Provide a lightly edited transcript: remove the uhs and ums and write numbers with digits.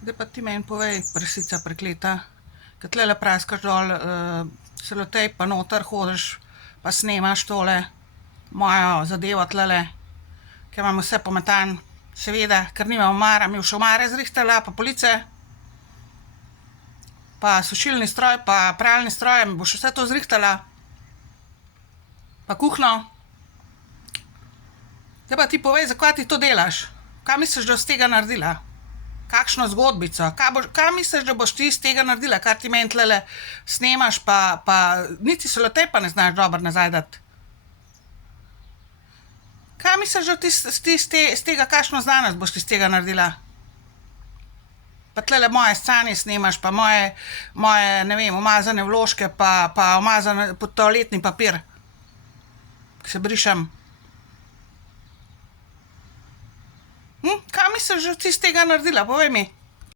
Zdaj pa ti meni povej, prasica prekleta, ko tlele praskaš dol, selotej pa noter hodiš, pa snemaš tole mojo zadevo tlele, ker imam vse pometan, seveda, ker nimam omara, mi boš omare zrihtala, pa police, pa sušilni stroj, pa pralni stroj, mi boš vse to zrihtala, pa kuhno. Zdaj pa ti povej, zakaj ti to delaš? Kaj misliš, da boš z tega naredila? Kakšno zgodbico? Kaj misliš, da boš ti iz tega naredila, kar ti meni tlele snemaš, pa niti selotej pa ne znaš dobro nazaj dati? Kaj misliš, da ti iz tega, kakšno znanost boš ti iz tega naredila? Pa tlele moje scanje snemaš, pa moje, ne vem, umazane vložke, pa umazan toaletni papir, ki se brišem. Kaj misliš, da ti iz tega naredila? Povej mi.